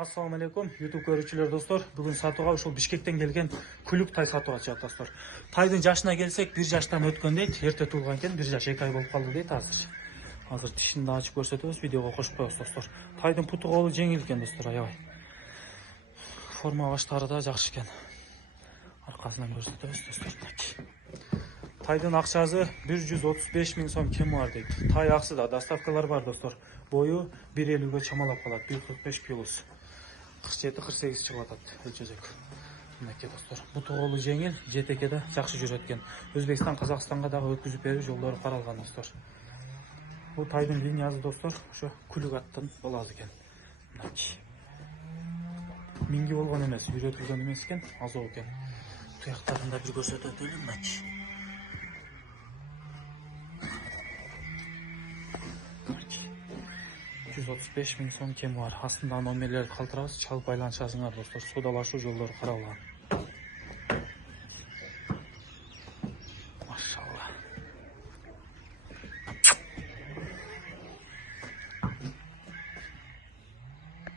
Assalamu alaikum YouTube көрүүчүлөр достор. Бүгүн сатууга ушул Бишкектен келген күлүк тай сатууга чыгат достор. Тайдын жашына келсек, 1 жаштан өткөн дейт. Эрте туулган экен, 1 жаш 2 ай болуп калды дейт азыр. Азыр тишин да ачып көрсөтөбүз, видеого кошуп коебуз достор. Тайдын путу колу жеңил экен достор, аябай. Форма баштары да жакшы экен. Аркасынан көрсөтөбүз достор. Тайдын акчасы 135 миң сом кеми бар дейт. Тай аксыда доставкалар бар достор. Бою 1.50 чамалап калат, 1.45 плюс. 47-48 чыгып атат өлчөзөк. Мынакей достор. Буту колу жеңил, жетекеде жакшы жүрөт экен. Өзбекстан, Казакстанга дагы өткүзүп берүү жолдору каралган достор. Бул тайдын линиясы достор, ошо күлүк аттын баласы экен. Мынакей. Минги болгон эмес, үйрөтүлгөн эмес экен, азоо экен. Туяктарында бир көрсөтөт эле мынакей. 135 миң сом кеми бар. Астында номерлерди калтырабыз, чалып байланышасыңар достор. Саудалашуу жолдору каралган.